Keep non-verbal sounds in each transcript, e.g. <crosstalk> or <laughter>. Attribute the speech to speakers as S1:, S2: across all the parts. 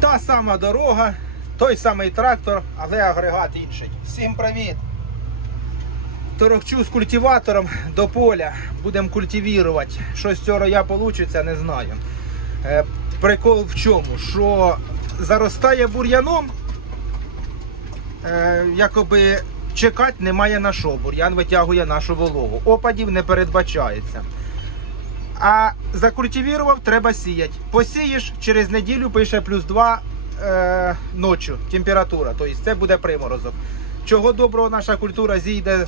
S1: Та сама дорога, той самий трактор, але агрегат інший. Всім привіт! Торохчу з культиватором до поля. Будемо культивірувати. Що з цього я вийде, не знаю. Е, прикол в чому? Що заростає бур'яном, е, якоби чекати немає на що. Бур'ян витягує нашу вологу. Опадів не передбачається. А закультивірував, треба сіяти. Посієш, через неділю пише плюс 2 е, ночі температура. Тобто це буде приморозок. Чого доброго наша культура зійде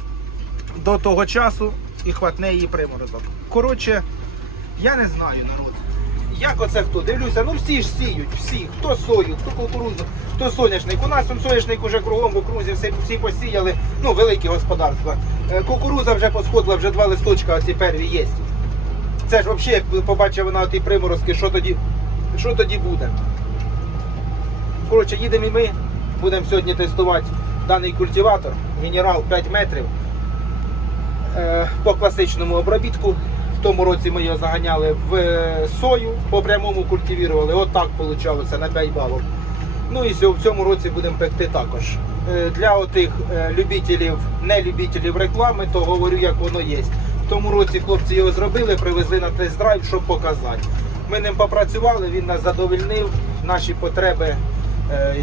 S1: до того часу і хватне її приморозок. Коротше, я не знаю народ. Як оце хто? Дивлюся, ну всі ж сіють, всі. Хто сою, хто кукурудзу, хто соняшник. У нас он соняшник уже кругом в окрузі, всі, всі посіяли, ну великі господарства. Е, Кукуруза вже посходила, вже два листочка оці перві є. Це ж взагалі, як побачив вона ті приморозки, що тоді, що тоді буде? Коротше, їдемо і ми. Будемо сьогодні тестувати даний культиватор, мінерал 5 метрів. Е, по класичному обробітку. В тому році ми його заганяли в е, сою, по прямому культивірували. От так вийшло на 5 балів. Ну і в цьому році будемо пекти також. Е, Для отих любителів, не любителів реклами, то говорю, як воно є. Тому році хлопці його зробили, привезли на тест-драйв, щоб показати. Ми ним попрацювали, він нас задовольнив, наші потреби. е,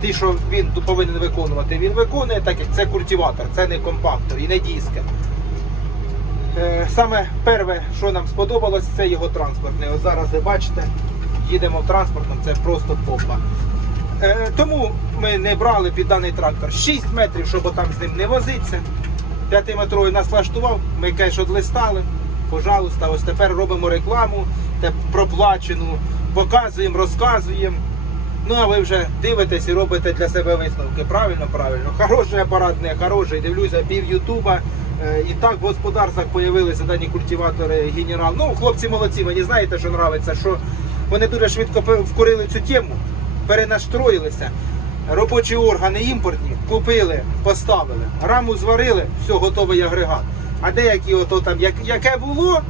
S1: Ті, що він повинен виконувати, він виконує, так як це культиватор, це не компактор і не диски. Е, Саме перше, що нам сподобалось, це його транспортне. Ось зараз ви бачите, їдемо в транспортному, це просто бомба. Е, Тому ми не брали під даний трактор 6 метрів, щоб там з ним не возитися. 5-метровий нас влаштував, ми кеш одлистали. Пожалуйста, ось тепер робимо рекламу, проплачену, показуємо, розказуємо. Ну а ви вже дивитесь і робите для себе висновки. Правильно, правильно. Хороший апарат, не хороший. Дивлюся пів Ютуба. Е, І так в господарствах з'явилися дані культиватори генерал. Ну, хлопці молодці, мені знаєте, що подобається, що вони дуже швидко вкорили цю тему, перенастроїлися. Робочі органи імпортні купили, поставили, раму зварили, все, готовий агрегат. А деякі ото там, як, яке було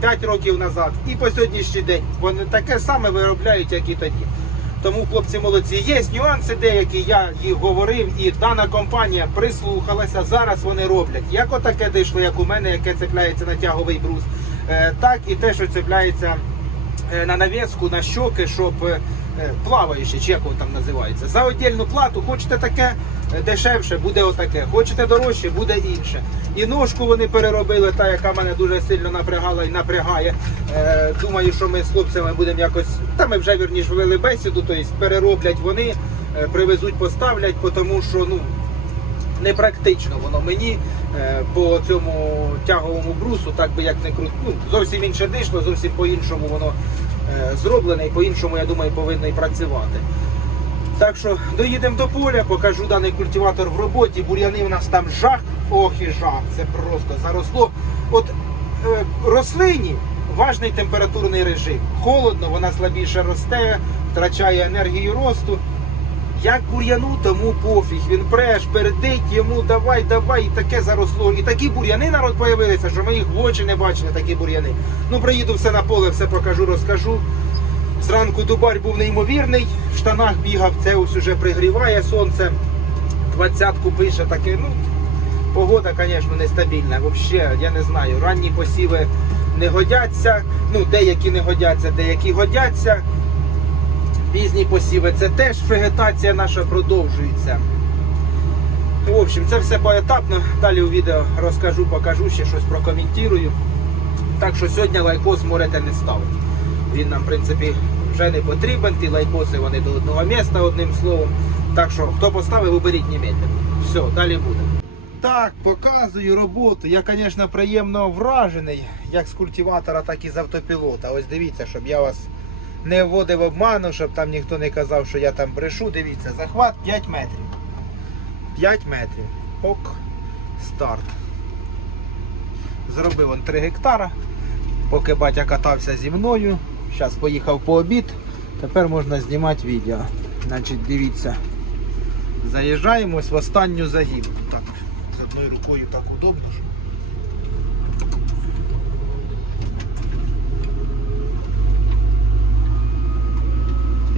S1: 5 років назад і по сьогоднішній день, вони таке саме виробляють, як і тоді. Тому хлопці молодці. Є нюанси деякі, я їх говорив, і дана компанія прислухалася. Зараз вони роблять. Як отаке дійшло, як у мене, яке цепляється на тяговий брус, е, так і те, що цепляється е, на навіску, на щоки, щоб е, плаваючи, чи як воно там називається. За отдільну плату хочете таке е, дешевше, буде отаке. Хочете дорожче, буде інше. І ножку вони переробили, та яка мене дуже сильно напрягала і напрягає. Е, думаю, що ми з хлопцями будемо якось. Та ми вже вірніш вели бесіду, тобто перероблять вони, привезуть, поставлять, тому що ну. Непрактично воно мені по цьому тяговому брусу, так би як не крут, ну, зовсім інше дишло, зовсім по-іншому воно е, зроблене і по-іншому, я думаю, повинно і працювати. Так що доїдемо до поля, покажу даний культиватор в роботі. Бур'яни у нас там жах, ох і жах, це просто заросло. От е, рослині важний температурний режим. Холодно, вона слабіше росте, втрачає енергію росту. Як бур'яну, тому пофіг. Він преш, передить йому, давай, давай, і таке заросло. І такі бур'яни народ появилися, що ми їх в очі не бачили, такі бур'яни. Ну, приїду все на поле, все покажу, розкажу. Зранку дубарь був неймовірний, в штанах бігав, це ось уже пригріває сонце. Двадцятку пише таке. Ну, погода, звісно, нестабільна. Взагалі, я не знаю, ранні посіви не годяться. Ну, деякі не годяться, деякі годяться. Пізні посіви це теж вегетація наша продовжується. В общем, це все поетапно. Далі у відео розкажу, покажу, ще щось прокоментую. Так що сьогодні лайкос можете не ставити. Він нам, в принципі, вже не потрібен. Ті лайкоси вони до одного міста, одним словом. Так що, хто поставив, виберіть немедленно. Все, далі буде. Так, показую роботу. Я, звісно, приємно вражений, як з культиватора, так і з автопілота. Ось дивіться, щоб я вас не вводив обману, щоб там ніхто не казав, що я там брешу. Дивіться, захват 5 метрів. 5 метрів. Ок, старт. Зробив он 3 гектара. Поки батя катався зі мною. Зараз поїхав по обід. Тепер можна знімати відео. Значить, дивіться. Заїжджаємось в останню загибку. Так, з одною рукою так удобно.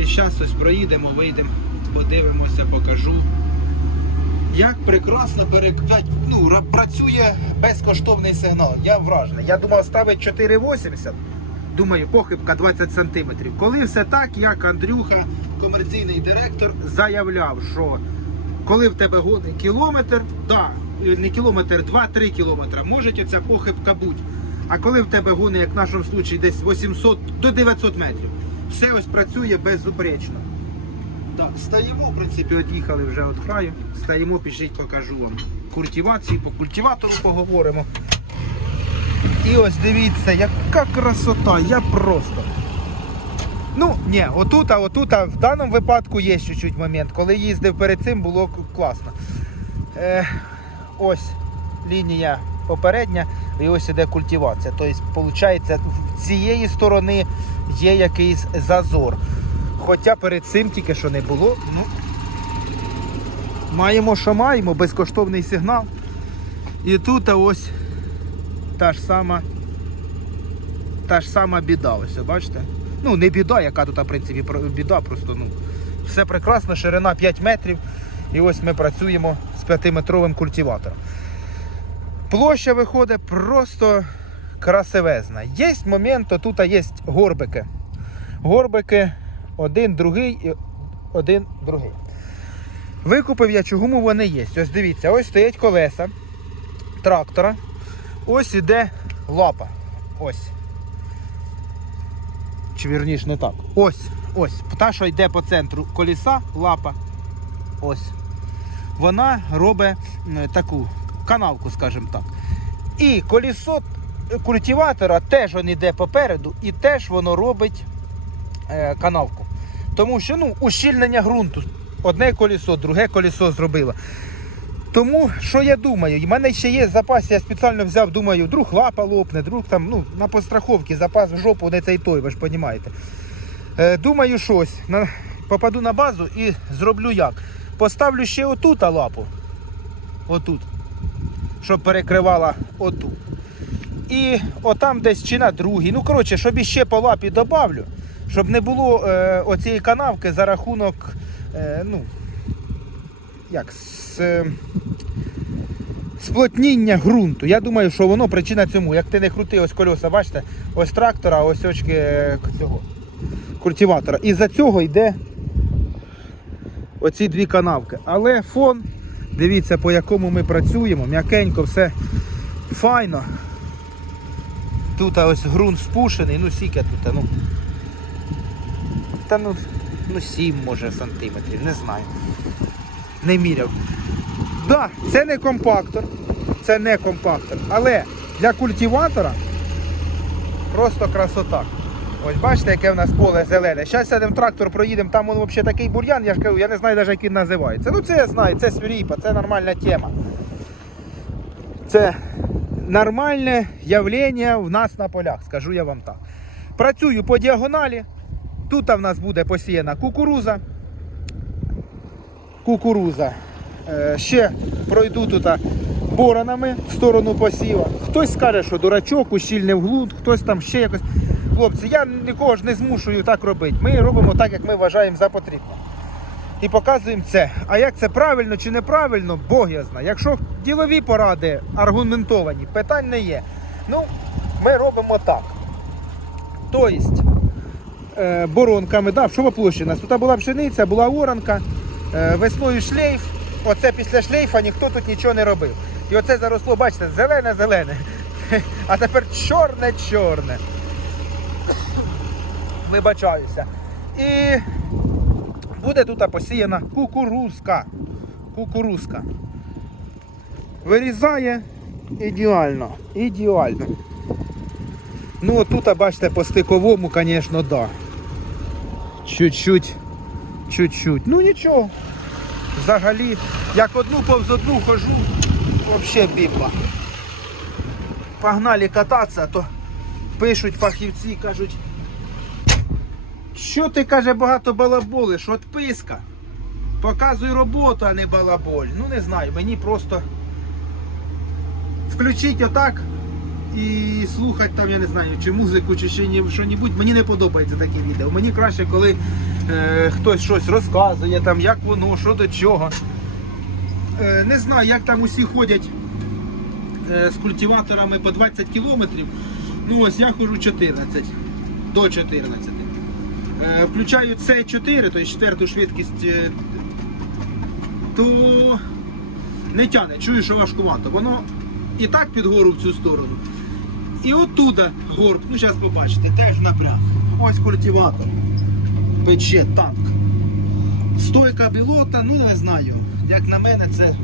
S1: І зараз ось проїдемо, вийдемо, подивимося, покажу. Як прекрасно перекать, ну, працює безкоштовний сигнал. Я вражений. Я думав ставить 4,80. Думаю, похибка 20 см. Коли все так, як Андрюха, комерційний директор, заявляв, що коли в тебе гони кілометр, да, не кілометр, 2-3 кілометри, може оця похибка бути. А коли в тебе гони, як в нашому случаї, десь 800 до 900 метрів, все ось працює безупречно. Так, стаємо, в принципі, от їхали вже від краю. Стаємо, пішіть, покажу вам культивації, по культиватору поговоримо. І ось дивіться, яка красота, я просто. Ну, ні, отут, а отут, а в даному випадку є чуть-чуть момент. Коли їздив перед цим, було класно. Е, ось лінія попередня, і ось іде культивація. Тобто, виходить, з цієї сторони є якийсь зазор. Хоча перед цим тільки що не було. Ну, маємо, що маємо, безкоштовний сигнал. І тут ось та ж сама, та ж сама біда. Ось, бачите? Ну, не біда, яка тут, в принципі, біда, просто ну, все прекрасно, ширина 5 метрів. І ось ми працюємо з 5-метровим культиватором. Площа виходить просто красивезна. Є момент, то тут є горбики. Горбики один, другий і один, другий. Викупив я чому вони є. Ось дивіться, ось стоять колеса трактора. Ось іде лапа. Ось. Чи вірніш не так. Ось, ось. Та, що йде по центру коліса, лапа. Ось. Вона робить таку канавку, скажімо так. І колесо культиватора теж він йде попереду, і теж воно робить е, канавку. Тому що ну, ущільнення ґрунту. Одне колесо, друге колесо зробило. Тому що я думаю, в мене ще є запас, я спеціально взяв, думаю, друг лапа лопне, друг там, ну, на постраховці запас в жопу не цей той, ви ж розумієте. Е, думаю, щось. Попаду на базу і зроблю як. Поставлю ще отут лапу. Отут. Щоб перекривала оту. І отам десь чи на другій. Ну, коротше, щоб іще по лапі добавлю, щоб не було е, оцієї канавки за рахунок, е, ну, як, з, е, сплотніння ґрунту. Я думаю, що воно причина цьому. Як ти не крути ось кольоса, бачите, ось трактора, ось очки е, цього культиватора. І за цього йде оці дві канавки. Але фон, дивіться, по якому ми працюємо, м'якенько, все файно. Тут ось ґрунт спушений, ну скільки тут, ну. Та ну, ну 7 може сантиметрів, не знаю. Не міряв. Так, да, це не компактор. Це не компактор. Але для культиватора просто красота. Ось бачите, яке в нас поле зелене. Зараз сядемо трактор, проїдемо, там він взагалі такий бур'ян, я ж кажу, я не знаю навіть, як він називається. Ну це я знаю, це свіріпа, це нормальна тема. Це нормальне явлення в нас на полях, скажу я вам так. Працюю по діагоналі. Тут в нас буде посіяна кукуруза. Кукуруза. Е, ще пройду тут боронами в сторону посіва. Хтось скаже, що дурачок, ущільнив глуд, хтось там ще якось. Хлопці, я нікого ж не змушую так робити. Ми робимо так, як ми вважаємо за потрібне. І показуємо це. А як це правильно чи неправильно, Бог я знає. Якщо ділові поради аргументовані, питань не є. Ну, ми робимо так. Тобто, е, боронками, да, що у нас? Тут була пшениця, була оранка, е, весною шлейф. Оце після шлейфа ніхто тут нічого не робив. І оце заросло, бачите, зелене-зелене. <laughs> А тепер чорне-чорне. Вибачаюся. І буде тут посіяна кукурузка. Кукурузка. Вирізає ідеально. Ідеально. Ну, отут, бачите, по стиковому, звісно, да. Чуть-чуть. Чуть-чуть. Ну нічого. Взагалі, як одну повз одну хожу, взагалі бімба. Погнали кататися, то пишуть фахівці, кажуть. Що ти каже багато балаболиш? Отписка. Показуй роботу, а не балаболь. Ну не знаю, мені просто включіть отак і слухати там, я не знаю, чи музику, чи ще що-небудь. Мені не подобається такі відео. Мені краще, коли е, хтось щось розказує, там, як воно, що до чого. Е, не знаю, як там усі ходять е, з культиваторами по 20 кілометрів. Ну ось я ходжу 14 до 14. Е, включаю С4, тобто четверту швидкість, то не тяне, чую, що важкувато. Воно і так під гору в цю сторону. І оттуда горб, ну зараз побачите, теж напряг. Ось культиватор. Пече танк. Стойка білота, ну не знаю. Як на мене, це.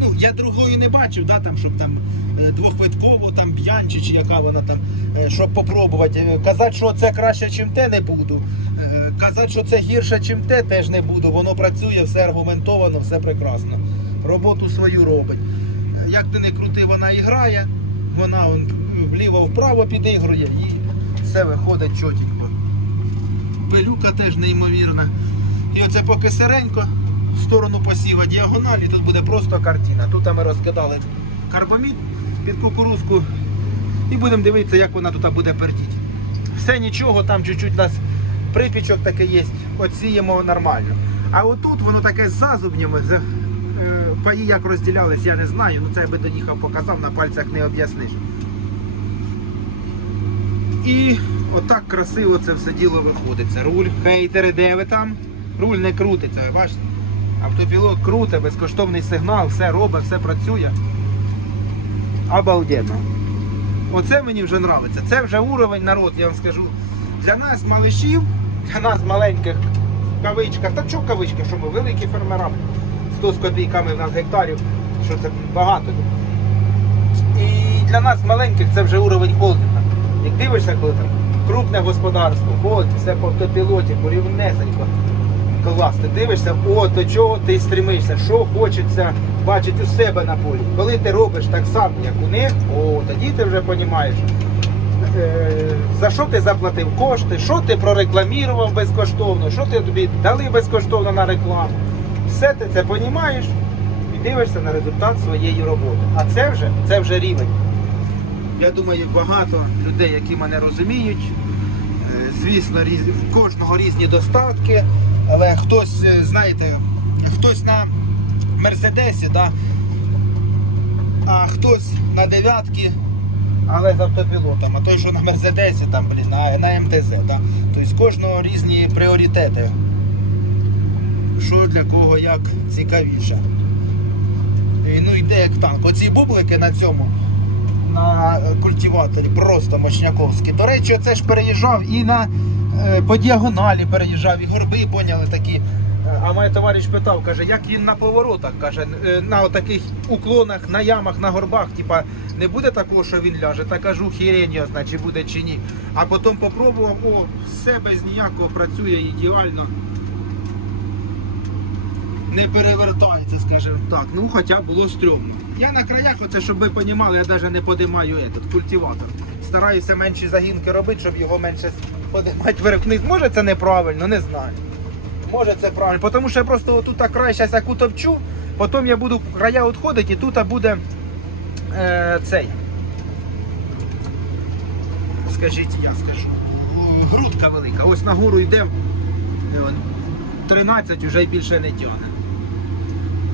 S1: Ну, я другої не бачив, да, там, щоб там е, двохвиткову, там б'янчі, чи яка вона там, е, щоб попробувати. Е, Казати, що це краще, чим те, не буду. Казати, що це гірше, чим те, теж не буду. Воно працює, все аргументовано, все прекрасно. Роботу свою робить. Як ти не крути, вона і грає, вона он, вліво-вправо підігрує і все виходить чотенько. Пилюка теж неймовірна. І оце поки сиренько, в сторону посіва діагоналі, тут буде просто картина. Тут ми розкидали карбамід під кукурузку і будемо дивитися, як вона тут буде пердіти. Все нічого, там чуть-чуть у нас припічок такий є, оціємо нормально. А отут воно таке з зазубнями. за- е, Паї як розділялись, я не знаю. Ну це я би доїхав, показав, на пальцях не об'ясниш. І отак красиво це все діло виходить. Руль, хейтери, де ви там? Руль не крутиться, ви бачите? Автопілот круте, безкоштовний сигнал, все робить, все працює. Обалденно. Оце мені вже подобається. Це вже уровень народ, я вам скажу. Для нас малишів, для нас маленьких кавичках, та що кавички, що ми великі фермера, 100 з копійками в нас гектарів, що це багато. І для нас маленьких це вже уровень холдинга. Як дивишся, коли там крупне господарство, от, все по автопілоті, порівнесенько. Клас, ти дивишся, о, до чого ти стремишся, що хочеться бачити у себе на полі. Коли ти робиш так само, як у них, о, тоді ти вже розумієш, е, за що ти заплатив кошти, що ти прорекламував безкоштовно, що ти тобі дали безкоштовно на рекламу. Все ти це розумієш і дивишся на результат своєї роботи. А це вже, це вже рівень. Я думаю, багато людей, які мене розуміють. Е, Звісно, в кожного різні достатки, але хтось, е, знаєте, хтось на Мерседесі, да? а хтось на дев'ятки, але з автопілотом, а той, що на Мерседесі, там, блін, на, на МТЗ. Да? Тобто кожного різні пріоритети. Що для кого як цікавіше. І, ну йде як танк. Оці бублики на цьому на культиваторі просто мощняковські. До речі, це ж переїжджав і на по діагоналі переїжджав, і горби поняли такі. Е, А мій товариш питав, каже, як він на поворотах, каже, е, на таких уклонах, на ямах, на горбах, типа, не буде такого, що він ляже. Та кажу, хірень його, значить буде чи ні. А потім попробував, о, все без ніякого працює ідеально. Не перевертається, скажімо так. Ну, хоча було стрьомно. Я на краях, оце, щоб ви розуміли, я навіть не подимаю культиватор. Стараюся менші загінки робити, щоб його менше подимати вниз. Може це неправильно, не знаю. Може це правильно. Тому що я просто отут край зараз яку топчу, потім я буду края відходити і тут буде е, цей. Скажіть, я скажу. Грудка велика. Ось на гору йдемо. 13 вже й більше не тягне.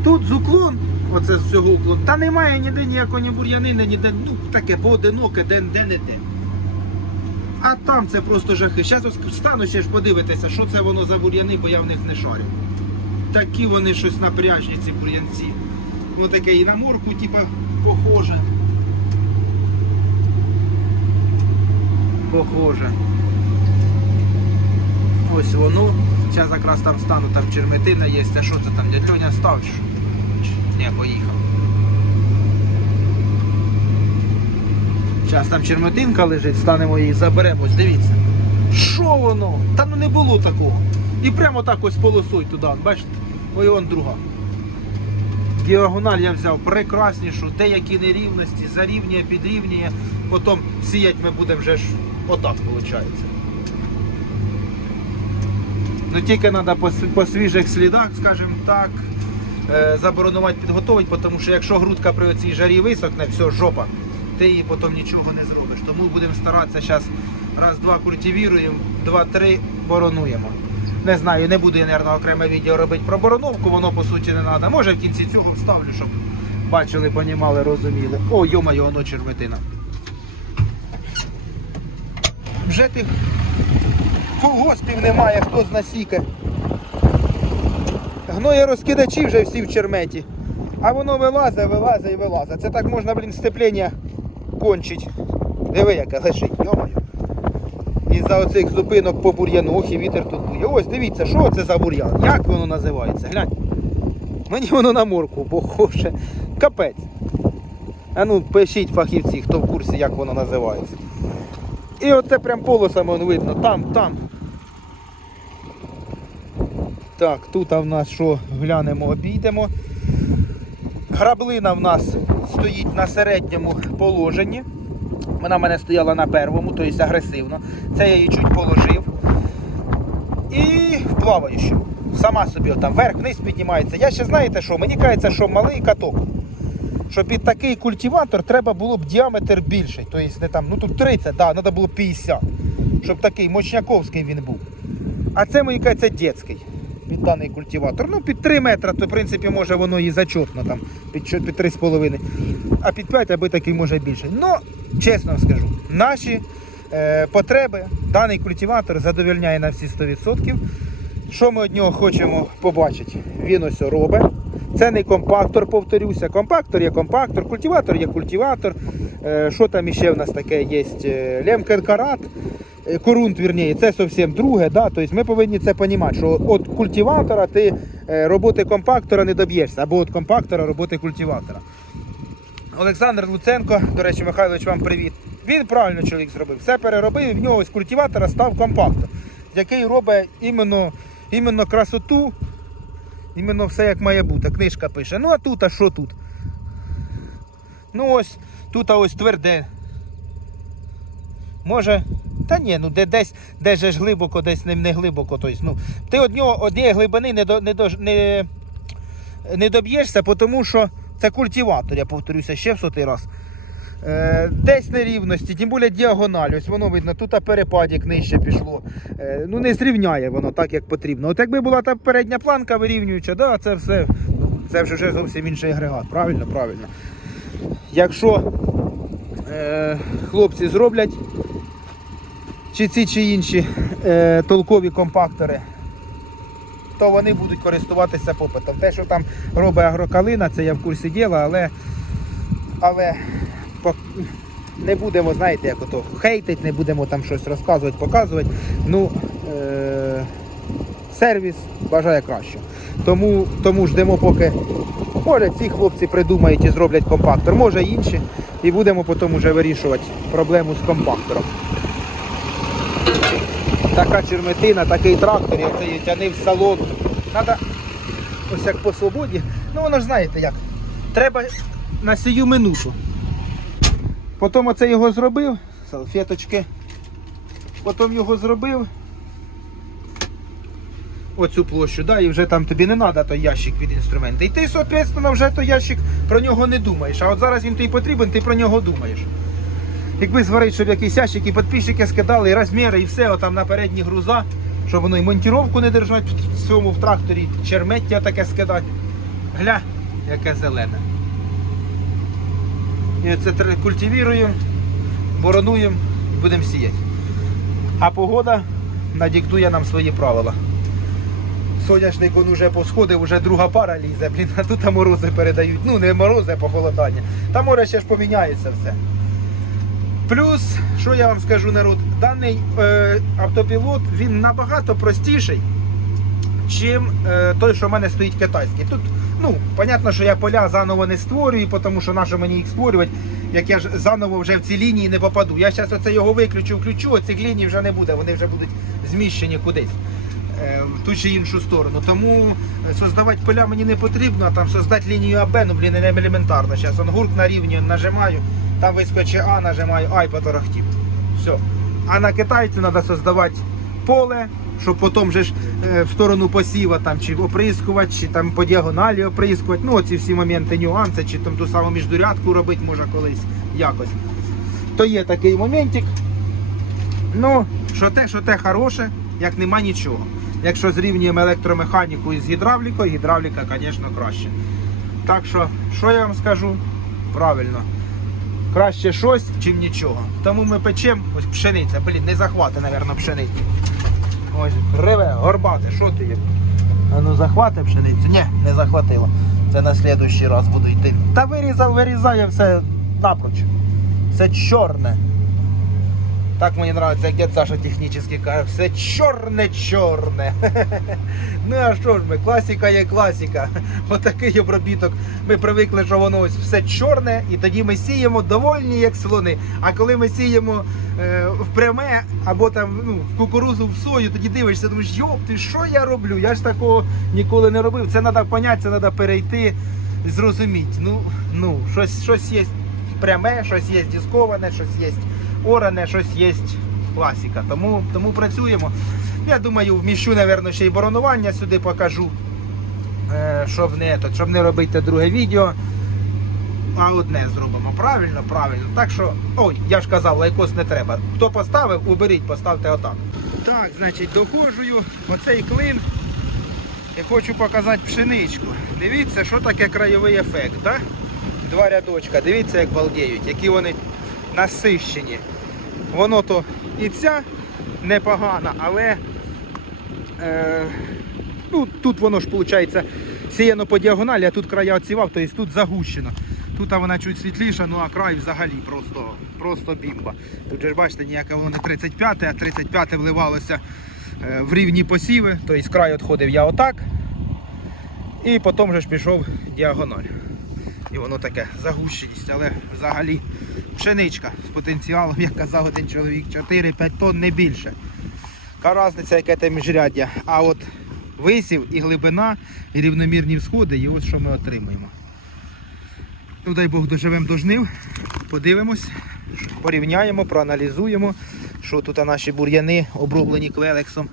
S1: Тут з уклон, оце з цього уклон, та немає ніде ніякої ні бур'янини, ніде, ну таке поодиноке, де, де не де. А там це просто жахи. Зараз стану ще ж подивитися, що це воно за бур'яни, бо я в них не шарю. Такі вони щось напряжні, ці бур'янці. Воно таке і на морку, типа, похоже. Похоже. Ось воно. Зараз якраз там стану, там черметина є. А що це там? Дядь Льоня став? Ні, поїхав. Зараз там черметинка лежить, станемо її, заберемо. Ось дивіться. Що воно? Та ну не було такого. І прямо так ось полосой туди, бачите? Ой, он друга. Діагональ я взяв прекраснішу, деякі нерівності, зарівнює, підрівнює. Потім сіять ми будемо вже ж отак, виходить. Ну тільки треба по, по свіжих слідах, скажімо так, е, заборонувати підготовити, тому що якщо грудка при цій жарі висохне, все, жопа. Ти її потім нічого не зробиш. Тому будемо старатися зараз раз-два культивіруємо, два-три боронуємо. Не знаю, не буду я, мабуть, окреме відео робити про бороновку, воно по суті не треба. Може в кінці цього вставлю, щоб бачили, понімали, розуміли. О, йо-моє, воно черветина. Вже тих колгоспів немає, хто з насіке. Гноє розкидачі вже всі в черметі. А воно вилазить, вилазить і вилазить. Це так можна, блін, сцеплення кончить. Диви, яке лежить, йомаю. Із-за оцих зупинок по бур'яну, ох і вітер тут дує. Ось дивіться, що це за бур'ян? Як воно називається? Глянь. Мені воно на морку похоже. Капець. А ну пишіть фахівці, хто в курсі, як воно називається. І оце прям полосами он видно, там, там. Так, тут в нас що, глянемо, обійдемо. Граблина в нас стоїть на середньому положенні. Вона в мене стояла на первому, тобто агресивно. Це я її чуть положив. І плаваючу. Сама собі там вверх-вниз піднімається. Я ще знаєте що? Мені кажеться, що малий каток. Що під такий культиватор треба було б діаметр більший. Тобто не там, ну тут 30, да, треба було 50. Щоб такий мощняковський він був. А це мені кажеться дітський під даний культиватор. Ну, під 3 метри, то в принципі може воно і зачетно там, під, під 3,5. А під 5 аби такий може більше. Ну, чесно скажу, наші е, потреби даний культиватор задовольняє на всі 100%. Що ми від нього хочемо побачити? Він ось робить. Це не компактор, повторюся. Компактор є компактор, культиватор є культиватор. Е, Що там іще в нас таке є? Е, Лемкарат, е, корунт, вірніше, це зовсім друге. Да? Тобто ми повинні це розуміти, що від культиватора ти е, роботи компактора не доб'єшся, або від компактора роботи культиватора. Олександр Луценко, до речі, Михайлович, вам привіт. Він правильно чоловік зробив. Все переробив, і в нього з культиватора став компактор, який робить іменно, іменно красоту, іменно все як має бути. Книжка пише. Ну а тут, а що тут? Ну ось, тут ось тверде. Може. Та ні, ну де десь, де ж глибоко, десь не, не глибоко. Тобто, ну, ти од нього однієї глибини не, до, не, до, не, не доб'єшся, тому що це культиватор, я повторюся ще в сотий раз. Е, десь нерівності, тим більше діагональ, ось воно видно, тут перепадік нижче пішло. Е, ну не зрівняє воно так, як потрібно. От якби була та передня планка вирівнююча, да, це все, ну, це вже вже зовсім інший агрегат. Правильно, правильно. Якщо е, хлопці зроблять чи ці чи інші е, толкові компактори, то вони будуть користуватися попитом. Те, що там робить агрокалина, це я в курсі діла, але, але не будемо, знаєте, як ото хейтить, не будемо там щось розказувати, показувати. Ну, е- сервіс бажає краще. Тому, тому ждемо, поки може ці хлопці придумають і зроблять компактор, може інші. І будемо потім вже вирішувати проблему з компактором. Така черметина, такий трактор, і оце тянив салон. Надо ось як по свободі. Ну воно ж знаєте як. Треба на сію минуту. Потім оце його зробив, салфеточки. Потім його зробив. Оцю площу, да, і вже там тобі не треба той ящик від інструмента. І ти, соответственно, вже той ящик про нього не думаєш. А от зараз він тобі потрібен, ти про нього думаєш. Якби зварити, щоб якийсь ящик і підписчики скидали, і розміри, і все отам на передні груза, щоб воно і монтіровку не держати в цьому в тракторі, чермеття таке скидати. Гля, яке зелене. І це культивіруємо, боронуємо, будемо сіяти. А погода надиктує нам свої правила. Соняшник он уже посходив, уже друга пара лізе, блін, а тут морози передають. Ну, не морози, а похолодання. Та може ще ж поміняється все. Плюс, що я вам скажу, народ, даний е, автопілот він набагато простіший, чим е, той, що в мене стоїть китайський. Тут, ну, понятно, що я поля заново не створюю, тому що на що мені їх створювати, як я ж заново вже в ці лінії не попаду. Я зараз оце його виключу, включу, а цих ліній вже не буде, вони вже будуть зміщені кудись. е, В ту чи іншу сторону. Тому создавати поля мені не потрібно, а там создати лінію АБ, ну блін, елементарно. Зараз он гурт на рівні нажимаю, там вискочить А, нажимаю А і поторохтів. Все. А на китайцю треба создавати поле, щоб потім же ж е, в сторону посіва там чи оприскувати, чи там по діагоналі оприскувати. Ну, оці всі моменти, нюанси, чи там ту саму міждурядку робити може колись, якось. То є такий моментик. Ну, що те, що те хороше, як нема нічого. Якщо зрівнюємо електромеханіку із гідравлікою, гідравліка, звісно, краще. Так що, що я вам скажу? Правильно. Краще щось, чим нічого. Тому ми печемо, ось пшениця, блін, не захвати, мабуть, пшеницю. Ось, реве, горбати, що ти є? А ну захвати пшеницю? Ні, не захватило. Це на слідуючий раз буду йти. Та вирізав, вирізає все напроч. Все чорне. Так мені подобається, як дід Саша технічно каже, все чорне-чорне. <laughs> ну а що ж ми, класика є класика. <laughs> Отакий обробіток. Ми привикли, що воно ось все чорне, і тоді ми сіємо довольні, як слони. А коли ми сіємо е, в пряме або там ну, в кукурузу в сою, тоді дивишся, думаєш, йоп, ти що я роблю? Я ж такого ніколи не робив. Це треба поняти, це треба перейти, зрозуміти. Ну, ну, щось, щось є пряме, щось є дисковане, щось є оране, щось є класика. Тому, тому працюємо. Я думаю, вміщу, напевно, ще й боронування сюди покажу. Е, щоб не, щоб не робити друге відео. А одне зробимо. Правильно, правильно. Так що, ой, я ж казав, лайкос не треба. Хто поставив, уберіть, поставте отак. Так, значить, доходжую оцей клин і хочу показати пшеничку. Дивіться, що таке краєвий ефект. так? Два рядочка, дивіться, як балдіють, які вони насищені. Воно то і ця непогана, але е, ну, тут воно ж виходить сіяно по діагоналі, а тут края оцівав, тобто тут загущено. Тут вона чуть світліша, ну а край взагалі просто, просто бімба. Тут же ж бачите, ніяке воно не 35, а 35 вливалося е, в рівні посіви, тобто край відходив я отак. І потім вже ж пішов діагональ. І воно таке загущеність, але взагалі пшеничка з потенціалом, як казав один чоловік, 4-5 тонн не більше. Яка різниця, яке те міжряддя. А от висів і глибина, і рівномірні всходи, і ось що ми отримуємо. Ну, дай Бог доживемо до жнив, подивимось, порівняємо, проаналізуємо, що тут наші бур'яни оброблені клелексом.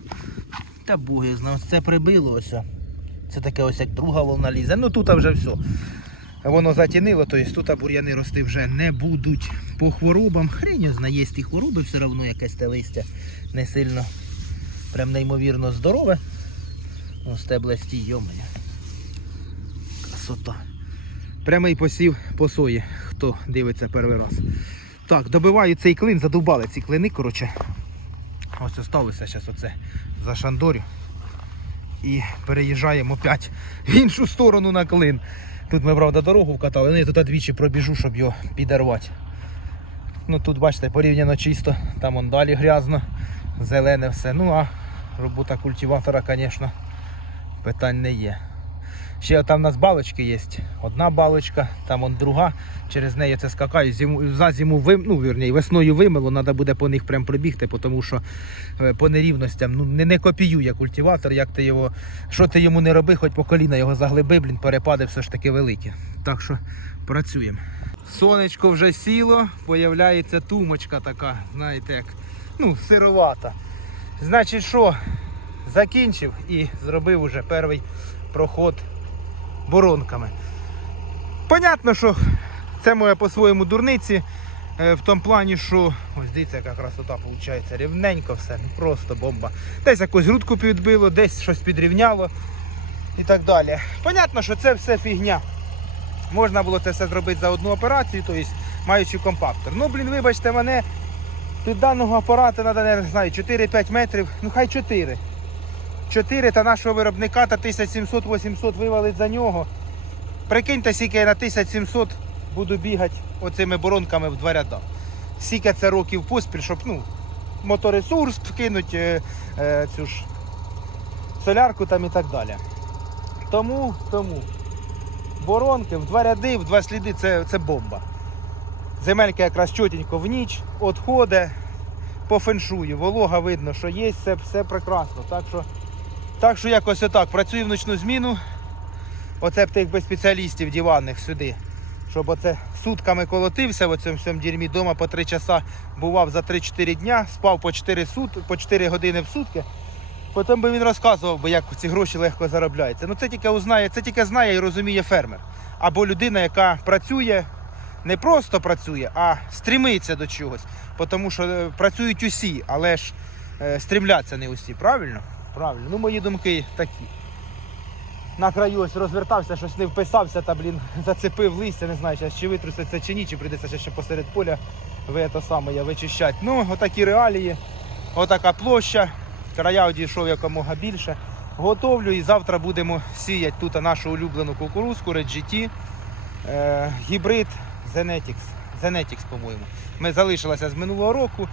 S1: Та боги знав, це прибило ось. Це таке ось як друга волна лізе. Ну тут вже все. Воно затінило, тобто тут бур'яни рости вже не будуть по хворобам. Хрень знає, ті хвороби, все одно якесь те листя не сильно, прям неймовірно здорове. Ось стеблесті, йомає. Красота. Прямий посів по сої, хто дивиться перший раз. Так, добиваю цей клин, задубали ці клини, коротше. Ось оставився зараз оце за шандорю. І переїжджаємо опять в іншу сторону на клин. Тут ми, правда, дорогу вкатали, ну я тут двічі пробіжу, щоб його підірвати. Ну тут, бачите, порівняно чисто, там он далі грязно, зелене все. Ну а робота культиватора, звісно, питань не є. Ще там у нас балочки є. Одна балочка, там он друга. Через неї це скакаю. Зиму, за зиму вим, ну, вірні, весною вимило, треба буде по них прям пробігти, тому що е, по нерівностям ну, не, не копіює культиватор, як ти його, що ти йому не роби, хоч по коліна його заглиби, блін, перепади все ж таки великі. Так що працюємо. Сонечко вже сіло, появляється тумочка така, знаєте як, ну, сировата. Значить, що, закінчив і зробив уже перший проход боронками. Понятно, що це моє по-своєму дурниці. е, В тому плані, що ось дивіться, яка красота виходить. Рівненько все, ну просто бомба. Десь якусь грудку підбило, десь щось підрівняло і так далі. Понятно, що це все фігня. Можна було це все зробити за одну операцію, тобто маючи компактор. Ну, блін, вибачте мене, від даного апарату треба, не знаю, 4-5 метрів, ну хай 4. 4 та нашого виробника та 1700-800 вивалить за нього. Прикиньте, скільки я на 1700 буду бігати оцими боронками в два ряда. Скільки це років поспіль, щоб ну, моторесурс вкинути, е, е, цю ж солярку там і так далі. Тому, тому боронки в два ряди, в два сліди це, це бомба. Земелька якраз чотенько в ніч, відходить по феншую, волога видно, що є, все, все прекрасно. Так що, так що якось отак. Працюю в ночну зміну. Оце б тих би спеціалістів диванних сюди. Щоб оце сутками колотився в цьому всьому дерьмі дома по 3 часа бував за 3-4 дня, спав по 4, сут, по 4 години в сутки. Потім би він розказував, як ці гроші легко заробляються. Ну це тільки узнає, це тільки знає і розуміє фермер. Або людина, яка працює не просто працює, а стрімиться до чогось. Тому що е, працюють усі, але ж е, стрімляться не усі, правильно? Правильно. Ну, мої думки такі. На краю ось розвертався, щось не вписався та, блін, зацепив листя, не знаю, чи витруситься чи ні, чи прийдеться ще- посеред поля ви те саме я вичищати. Ну, отакі реалії, отака площа, края одійшов якомога більше. Готовлю і завтра будемо сіяти тут нашу улюблену кукурузку, Red GT, е, гібрид Zenetics. Zenetics, по-моєму. Ми залишилися з минулого року.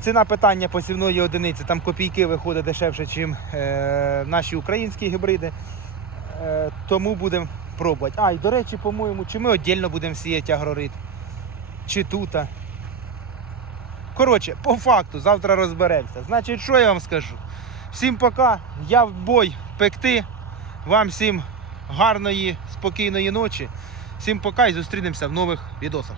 S1: Ціна питання посівної одиниці, там копійки виходить дешевше, ніж е, наші українські гібриди. Е, тому будемо пробувати. А, і до речі, по-моєму, чи ми віддільно будемо сіяти агрорит, чи тута. Коротше, по факту, завтра розберемося. Значить, що я вам скажу? Всім пока, я в бой пекти. Вам всім гарної, спокійної ночі. Всім пока і зустрінемося в нових відосах.